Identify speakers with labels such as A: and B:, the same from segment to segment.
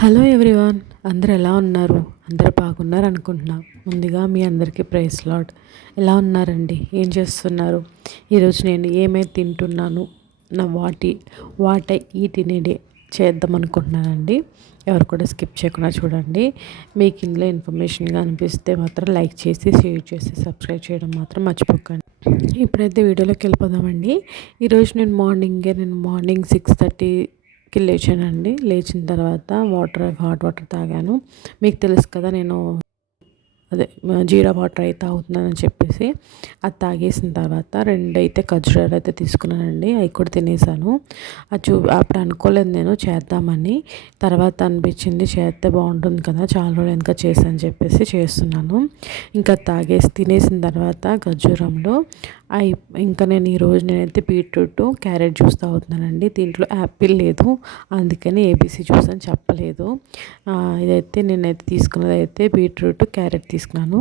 A: Hello everyone అందరు ఎలా ఉన్నారు? అందరు బాగున్నారు అనుకుంటున్నా. ముందుగా మీ అందరికీ ప్రైస్ లాడ్. ఎలా ఉన్నారండి? ఏం చేస్తున్నారు? ఈరోజు నేను ఏమైతే తింటున్నాను? నా వాటి వాట ఈ తినేడే చేద్దాం అనుకుంటున్నానండి. ఎవరు కూడా స్కిప్ చేయకుండా చూడండి. మీకు ఇందులో ఇన్ఫర్మేషన్గా అనిపిస్తే మాత్రం లైక్ చేసి షేర్ చేసి సబ్స్క్రైబ్ చేయడం మాత్రం మర్చిపోకండి. ఇప్పుడైతే వీడియోలోకి వెళ్ళిపోదామండి. ఈరోజు నేను మార్నింగే నేను మార్నింగ్ సిక్స్ థర్టీ కి లేచానండి. లేచిన తర్వాత వాటర్ హాట్ వాటర్ తాగాను. మీకు తెలుసు కదా నేను అదే జీరా వాటర్ అయితే అవుతుందని చెప్పేసి అది తాగేసిన తర్వాత రెండు అయితే ఖర్జూరాలు అయితే తీసుకున్నానండి. అవి కూడా తినేసాను. అది చూ అప్పుడు అనుకోలేదు నేను చేద్దామని. తర్వాత అనిపించింది చేస్తే బాగుంటుంది కదా చాలా రోజులు ఇంకా చేసాను చెప్పేసి చేస్తున్నాను. ఇంకా తాగేసి తినేసిన తర్వాత ఖర్జూరంలో అయి ఇంకా నేను ఈరోజు నేనైతే బీట్రూట్ క్యారెట్ జ్యూస్ తాగుతున్నానండి. దీంట్లో యాపిల్ లేదు. అందుకని ఏబీసీ జ్యూస్ అని చెప్పలేదు. ఇదైతే నేనైతే తీసుకున్నది అయితే బీట్రూట్ క్యారెట్ తీసుకున్నాను.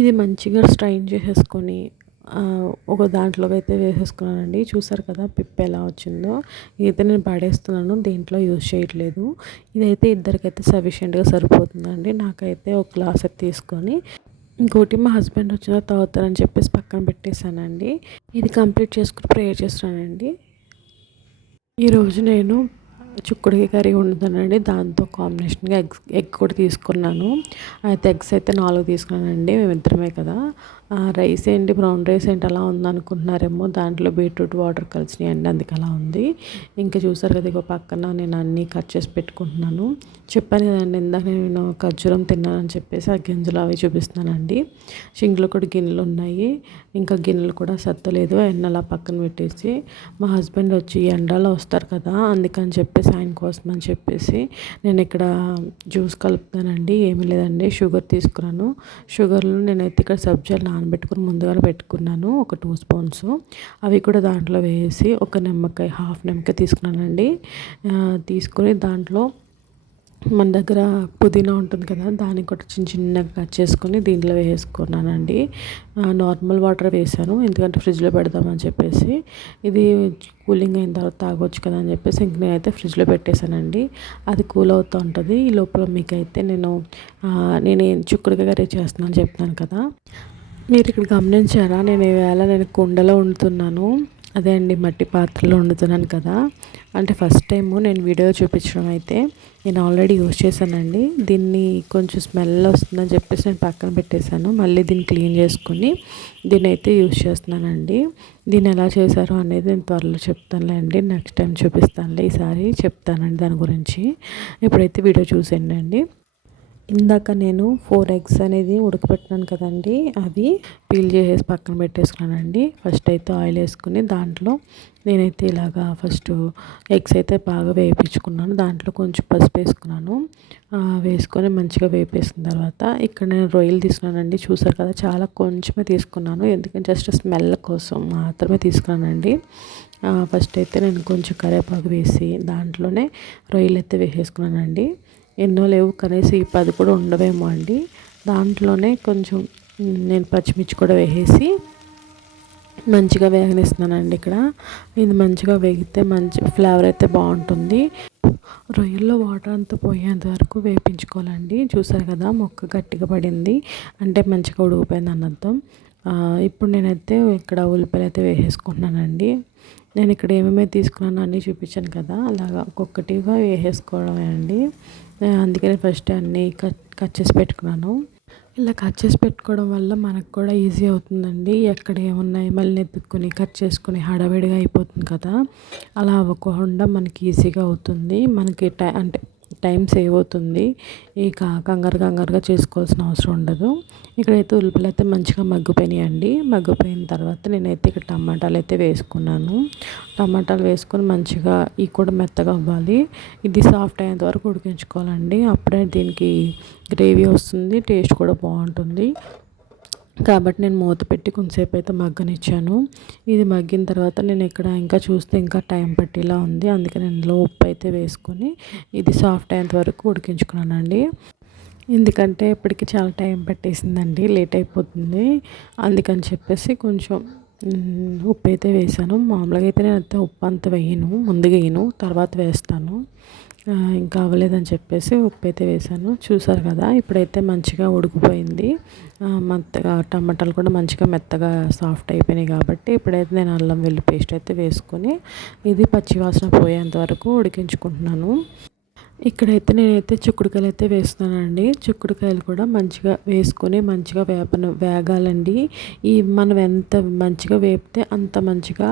A: ఇది మంచిగా స్ట్రైన్ చేసేసుకొని ఒక దాంట్లోకి అయితే వేసేసుకున్నానండి. చూసారు కదా పిప్ ఎలా వచ్చిందో. ఇదైతే నేను పడేస్తున్నాను దీంట్లో యూజ్ చేయట్లేదు. ఇదైతే ఇద్దరికైతే సఫిషియెంట్గా సరిపోతుందండి. నాకైతే ఒక గ్లాస్ తీసుకొని ఇంకోటి మా హస్బెండ్ వచ్చిన తాగుతారని చెప్పేసి పక్కన పెట్టేశానండి. ఇది కంప్లీట్ చేసుకుని ప్రేయర్ చేస్తానండి ఈరోజు నేను చుక్కుడుకి కర్రీ వండుతానండి. దాంతో కాంబినేషన్గా ఎగ్స్ ఎగ్ కూడా తీసుకున్నాను. అయితే ఎగ్స్ అయితే నాలుగు తీసుకున్నానండి. మేమిద్దరమే కదా. రైస్ ఏంటి బ్రౌన్ రైస్ ఏంటి అలా ఉందనుకుంటున్నారేమో. దాంట్లో బీట్రూట్ వాటర్ కలిసినాయి అండి అందుకు అలా ఉంది. ఇంకా చూసారు కదా ఇక పక్కన నేను అన్నీ కట్ చేసి పెట్టుకుంటున్నాను. చెప్పాను కదండి ఇందాక నేను ఖర్జూరం తిన్నానని చెప్పేసి ఆ గింజలు అవి చూపిస్తున్నానండి. షింగ్లో కూడా గిన్నెలు ఉన్నాయి. ఇంకా గిన్నెలు కూడా సత్తలేదు. ఎండ అలా పక్కన పెట్టేసి మా హస్బెండ్ వచ్చి ఎండలో వస్తారు కదా అందుకని చెప్పేసి ఆయన కోసం అని చెప్పేసి నేను ఇక్కడ జ్యూస్ కలుపుతానండి. ఏమీ లేదండి. షుగర్ తీసుకున్నాను. షుగర్లో నేనైతే ఇక్కడ సబ్జాలు నానబెట్టుకుని ముందుగానే పెట్టుకున్నాను. ఒక టూ స్పూన్స్. అవి కూడా దాంట్లో వేసి ఒక నిమ్మకాయ హాఫ్ నిమ్మకాయ తీసుకున్నానండి. తీసుకొని దాంట్లో మన దగ్గర పుదీనా ఉంటుంది కదా దాన్ని కూడా చిన్న చిన్నగా కట్ చేసుకొని దీంట్లో వేసుకున్నానండి. నార్మల్ వాటర్ వేసాను ఎందుకంటే ఫ్రిడ్జ్లో పెడదామని చెప్పేసి. ఇది కూలింగ్ అయిన తర్వాత తాగొచ్చు కదా అని చెప్పేసి ఇంక నేనైతే ఫ్రిడ్జ్లో పెట్టేశానండి. అది కూల్ అవుతూ ఉంటుంది. ఈ లోపల మీకైతే నేను నేను చుక్కుడుగా కర్రీ చేస్తున్నాను చెప్తున్నాను కదా. మీరు ఇక్కడ గమనించారా? నేను ఈవేళ నేను కుండలో వండుతున్నాను. అదే అండి మట్టి పాత్రలో వండుతున్నాను కదా. అంటే ఫస్ట్ టైము నేను వీడియో చూపించడం అయితే నేను ఆల్రెడీ యూజ్ చేశానండి. దీన్ని కొంచెం స్మెల్ వస్తుందని చెప్పేసి నేను పక్కన పెట్టేశాను. మళ్ళీ దీన్ని క్లీన్ చేసుకుని దీన్ని అయితే యూజ్ చేస్తున్నానండి. దీన్ని ఎలా చేశారు అనేది నేను త్వరలో చెప్తానులే అండి. నెక్స్ట్ టైం చూపిస్తానులే ఈసారి చెప్తానండి దాని గురించి. ఇప్పుడైతే వీడియో చూసేయండి అండి. ఇందాక నేను ఫోర్ ఎగ్స్ అనేది ఉడకపెట్టినాను కదండి అవి పీల్ చేసేసి పక్కన పెట్టేసుకున్నానండి. ఫస్ట్ అయితే ఆయిల్ వేసుకుని దాంట్లో నేనైతే ఇలాగా ఫస్ట్ ఎగ్స్ అయితే బాగా వేయించుకున్నాను. దాంట్లో కొంచెం పసుపు వేసుకున్నాను. వేసుకొని మంచిగా వేపేసిన తర్వాత ఇక్కడ నేను రొయ్యలు తీసుకున్నానండి. చూసారు కదా చాలా కొంచెమే తీసుకున్నాను. ఎందుకంటే జస్ట్ స్మెల్ కోసం మాత్రమే తీసుకున్నానండి. ఫస్ట్ అయితే నేను కొంచెం కరివేపాకు వేసి దాంట్లోనే రొయ్యలు అయితే వేసేసుకున్నానండి. ఎన్నో లేవు కనీసం ఈ పది కూడా ఉండవేమో అండి. దాంట్లోనే కొంచెం నేను పచ్చిమిర్చి కూడా వేసేసి మంచిగా వేగనిస్తున్నానండి ఇక్కడ. ఇది మంచిగా వేగితే మంచి ఫ్లేవర్ అయితే బాగుంటుంది. రొయ్యల్లో వాటర్ అంతా పోయేంత వరకు వేపించుకోవాలండి. చూసారు కదా మొక్క గట్టిగా పడింది. అంటే మంచిగా ఉడిగిపోయింది అన్నర్థం ఇప్పుడు నేనైతే ఇక్కడ ఉల్లిపాయలు అయితే వేసేసుకుంటున్నానండి. నేను ఇక్కడ ఏమేమి తీసుకున్నాను అన్నీ చూపించాను కదా. అలాగా ఒక్కొక్కటిగా వేసేసుకోవడమే అండి. అందుకని ఫస్ట్ అన్నీ కట్ కట్ చేసి పెట్టుకున్నాను. ఇలా కట్ చేసి పెట్టుకోవడం వల్ల మనకు కూడా ఈజీ అవుతుందండి. ఎక్కడ ఏమున్నాయి మళ్ళీ ఎత్తుక్కుని కట్ చేసుకుని హడావిడిగా అయిపోతుంది కదా. అలా అవ్వకుండా మనకి ఈజీగా అవుతుంది. మనకి టై అంటే టైం సేవ్ అవుతుంది. ఇక కంగారు కంగారుగా చేసుకోవాల్సిన అవసరం ఉండదు. ఇక్కడైతే ఉల్లిపాయలు అయితే మంచిగా మగ్గిపోయినాయండి. మగ్గిపోయిన తర్వాత నేనైతే ఇక్కడ టమాటాలు అయితే వేసుకున్నాను. టమాటాలు వేసుకొని మంచిగా ఇవి కూడా మెత్తగా అవ్వాలి. ఇది సాఫ్ట్ అయ్యేంత వరకు ఉడికించుకోవాలండి. అప్పుడే దీనికి గ్రేవీ వస్తుంది టేస్ట్ కూడా బాగుంటుంది. కాబట్టి నేను మూత పెట్టి కొంతసేపు అయితే మగ్గనిచ్చాను. ఇది మగ్గిన తర్వాత నేను ఇక్కడ ఇంకా చూస్తే ఇంకా టైం పట్టేలా ఉంది. అందుకని నేను ఉప్పు అయితే వేసుకొని ఇది సాఫ్ట్ అయ్యేంత వరకు ఉడికించుకున్నానండి. ఎందుకంటే ఇప్పటికి చాలా టైం పట్టేసిందండి లేట్ అయిపోతుంది. అందుకని చెప్పేసి కొంచెం ఉప్పు అయితే వేసాను. మామూలుగా అయితే నేను అంత ఉప్పు అంత వేయను. ముందు వేయను. తర్వాత వేస్తాను. ఇంకా అవ్వలేదని చెప్పేసి ఉప్పు అయితే వేసాను. చూసారు కదా ఇప్పుడైతే మంచిగా ఉడికిపోయింది. మెత్తగా టమాటాలు కూడా మంచిగా మెత్తగా సాఫ్ట్ అయిపోయినాయి కాబట్టి ఇప్పుడైతే నేను అల్లం వెల్లి పేస్ట్ అయితే వేసుకొని ఇది పచ్చివాసన పోయేంత వరకు ఉడికించుకుంటున్నాను. ఇక్కడైతే నేనైతే చిక్కుడుకాయలు అయితే వేస్తున్నానండి. చిక్కుడుకాయలు కూడా మంచిగా వేసుకొని మంచిగా వేపను వేగాలండి. ఈ మనం ఎంత మంచిగా వేపితే అంత మంచిగా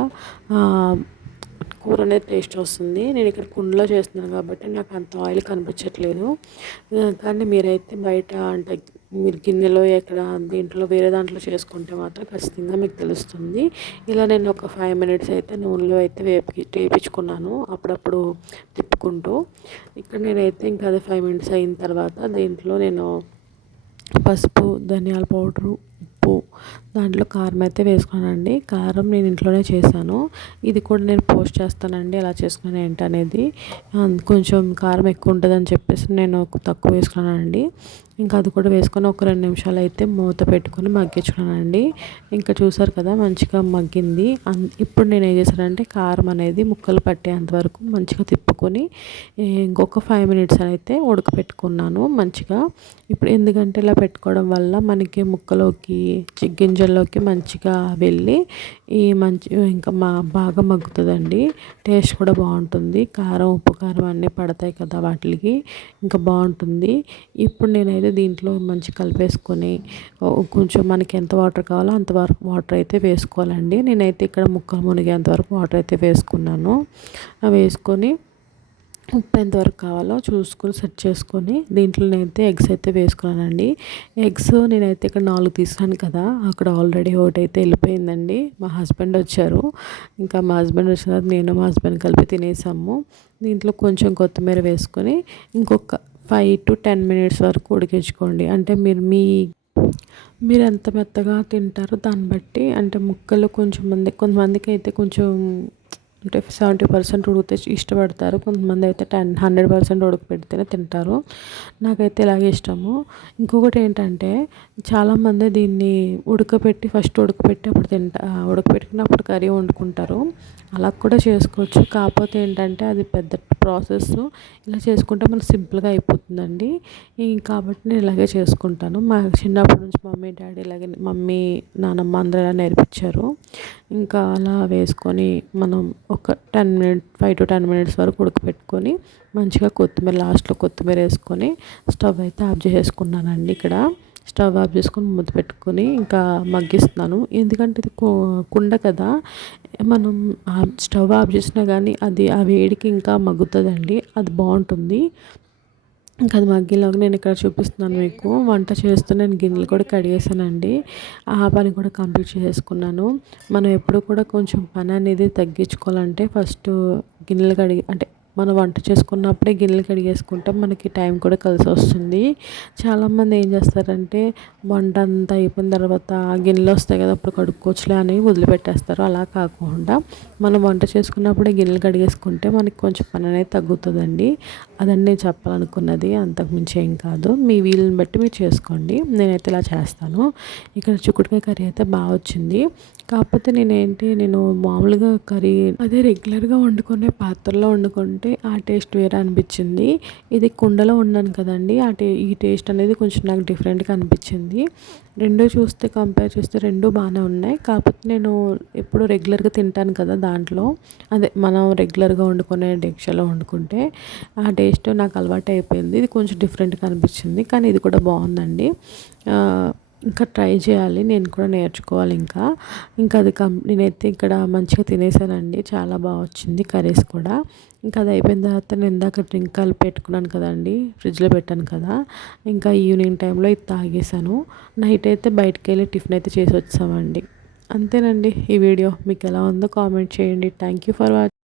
A: కూర అనేది టేస్ట్ వస్తుంది. నేను ఇక్కడ కుండలో చేస్తున్నాను కాబట్టి నాకు అంత ఆయిల్ కనిపించట్లేదు. కానీ మీరైతే బయట అంటే మీరు గిన్నెలో ఎక్కడ దీంట్లో వేరే దాంట్లో చేసుకుంటే మాత్రం ఖచ్చితంగా మీకు తెలుస్తుంది. ఇలా నేను ఒక ఫైవ్ మినిట్స్ అయితే నూనెలో అయితే వేపి వేపించుకున్నాను. అప్పుడప్పుడు తిప్పుకుంటూ. ఇక్కడ నేనైతే ఇంకా అది ఫైవ్ మినిట్స్ అయిన తర్వాత దీంట్లో నేను పసుపు ధనియాల పౌడరు ఉప్పు దాంట్లో కారం అయితే వేసుకున్నానండి. కారం నేను ఇంట్లోనే చేశాను. ఇది కూడా నేను పోస్ట్ చేస్తానండి. ఎలా చేసుకున్నాను ఏంటి అనేది కొంచెం కారం ఎక్కువ ఉంటుందని చెప్పేసి నేను తక్కువ వేసుకున్నానండి. ఇంకా అది కూడా వేసుకొని ఒక రెండు నిమిషాలు అయితే మూత పెట్టుకొని మగ్గించుకున్నానండి. ఇంకా చూసారు కదా మంచిగా మగ్గింది. అన్ ఇప్పుడు నేను ఏం చేశానంటే కారం అనేది ముక్కలు పట్టేంత వరకు మంచిగా తిప్పుకొని ఇంకొక ఫైవ్ మినిట్స్ అయితే ఉడకపెట్టుకున్నాను మంచిగా. ఇప్పుడు ఎందుకంటే ఇలా పెట్టుకోవడం వల్ల మనకి ముక్కలోకి చి- గింజల్లోకి మంచిగా వెళ్ళి ఈ మంచి ఇంకా మా బాగా మగ్గుతుందండి. టేస్ట్ కూడా బాగుంటుంది. కారం ఉప్పు కారం అన్నీ పడతాయి కదా వాటికి. ఇంకా బాగుంటుంది. ఇప్పుడు నేనైతే దీంట్లో మంచి కలిపేసుకొని కొంచెం మనకి ఎంత వాటర్ కావాలో అంత వరకు వాటర్ అయితే వేసుకోవాలండి. నేనైతే ఇక్కడ ముక్కలు మునిగేంత వరకు వాటర్ అయితే వేసుకున్నాను. అవి వేసుకొని ఉప్పు ఎంతవరకు కావాలో చూసుకొని సెట్ చేసుకొని దీంట్లో నేనైతే ఎగ్స్ అయితే వేసుకున్నానండి. ఎగ్స్ నేనైతే ఇక్కడ నాలుగు తీసాను కదా అక్కడ ఆల్రెడీ ఒకటి అయితే వెళ్ళిపోయిందండి. మా హస్బెండ్ వచ్చారు. ఇంకా మా హస్బెండ్ వచ్చిన తర్వాత నేను మా హస్బెండ్ కలిపి తినేసాము. దీంట్లో కొంచెం కొత్తిమీర వేసుకొని ఇంకొక ఫైవ్ టు టెన్ మినిట్స్ వరకు ఉడికించుకోండి. అంటే మీరు మీ మీరు ఎంత మెత్తగా తింటారో దాన్ని బట్టి అంటే ముక్కలు కొంచెం మంది కొంతమందికి అయితే కొంచెం అంటే సెవెంటీ పర్సెంట్ ఉడికితే ఇష్టపడతారు. కొంతమంది అయితే టెన్ హండ్రెడ్ పర్సెంట్ ఉడకపెడితేనే తింటారు. నాకైతే ఇలాగే ఇష్టము. ఇంకొకటి ఏంటంటే చాలామంది దీన్ని ఉడకపెట్టి ఫస్ట్ ఉడకపెట్టి అప్పుడు తింటా ఉడకపెట్టుకున్నప్పుడు కర్రీ వండుకుంటారు. అలా కూడా చేసుకోవచ్చు. కాకపోతే ఏంటంటే అది పెద్ద ప్రాసెస్ ఇలా చేసుకుంటే మనకు సింపుల్గా అయిపోతుందండి. కాబట్టి నేను ఇలాగే చేసుకుంటాను. మా చిన్నప్పటి నుంచి మమ్మీ డాడీ ఇలాగే మమ్మీ నానమ్మ అందరూ ఇలా నేర్పించారు. ఇంకా అలా వేసుకొని మనం ఒక ten minute five to ten minutes వరకు ఉడకపెట్టుకొని మంచిగా కొత్తిమీర లాస్ట్లో కొత్తిమీర వేసుకొని స్టవ్ అయితే ఆఫ్ చేసేసుకున్నానండి ఇక్కడ. స్టవ్ ఆఫ్ చేసుకొని ముద్ద పెట్టుకొని ఇంకా మగ్గిస్తున్నాను. ఎందుకంటే ఇది కు- కుండ కదా మనం స్టవ్ ఆఫ్ చేసినా కానీ అది ఆ వేడికి ఇంకా మగ్గుతుందండి అది బాగుంటుంది. ఇంకా అది మగ్గిలోకి నేను ఇక్కడ చూపిస్తున్నాను మీకు. వంట చేస్తూ నేను గిన్నెలు కూడా కడిగేసానండి ఆ పని కూడా కంప్లీట్ చేసుకున్నాను. మనం ఎప్పుడు కూడా కొంచెం పని అనేది తగ్గించుకోవాలంటే ఫస్ట్ గిన్నెలు కడిగి అంటే మనం వంట చేసుకున్నప్పుడే గిన్నెలు కడిగేసుకుంటే. మనకి టైం కూడా కలిసి వస్తుంది. చాలామంది ఏం చేస్తారంటే వంట అంతా అయిపోయిన తర్వాత ఆ గిన్నెలు వస్తాయి కదా అప్పుడు కడుక్కోవచ్చులే అని వదిలిపెట్టేస్తారు. అలా కాకుండా మనం వంట చేసుకున్నప్పుడే గిన్నెలు కడిగేసుకుంటే మనకి కొంచెం పని అనేది తగ్గుతుందండి. అదని నేను చెప్పాలనుకున్నది. అంతకుమించి ఏం కాదు. మీ వీలుని బట్టి మీరు చేసుకోండి. నేనైతే ఇలా చేస్తాను. ఇక్కడ చిక్కుడుకాయ కర్రీ అయితే బాగా వచ్చింది. కాకపోతే నేనేంటి నేను మామూలుగా కర్రీ అదే రెగ్యులర్గా వండుకునే పాత్రలో వండుకుంటే ఆ టేస్ట్ వేరే అనిపించింది. ఇది కుండలో ఉన్నాను కదండి ఆ టే ఈ టేస్ట్ అనేది కొంచెం నాకు డిఫరెంట్గా అనిపించింది. రెండు చూస్తే కంపేర్ చేస్తే రెండు బాగానే ఉన్నాయి. కాకపోతే నేను ఎప్పుడు రెగ్యులర్గా తింటాను కదా దాంట్లో. అదే మనం రెగ్యులర్గా వండుకునే డెక్షలో వండుకుంటే ఆ టేస్ట్ నాకు అలవాటు అయిపోయింది. ఇది కొంచెం డిఫరెంట్గా అనిపించింది కానీ ఇది కూడా బాగుందండి. ఇంకా ట్రై చేయాలి. నేను కూడా నేర్చుకోవాలి ఇంకా. ఇంకా అది కం నేనైతే ఇక్కడ మంచిగా తినేసానండి. చాలా బాగా వచ్చింది కర్రీస్ కూడా. ఇంకా అది అయిపోయిన తర్వాత నేను ఇందాక డ్రింక్ కలిపి పెట్టుకున్నాను కదండి ఫ్రిడ్జ్లో పెట్టాను కదా. ఇంకా ఈవినింగ్ టైంలో ఇది తాగేసాను. నైట్ అయితే బయటకు వెళ్ళి టిఫిన్ అయితే చేసి వచ్చామండి. అంతేనండి ఈ వీడియో. మీకు ఎలా ఉందో కామెంట్ చేయండి. Thank you for watching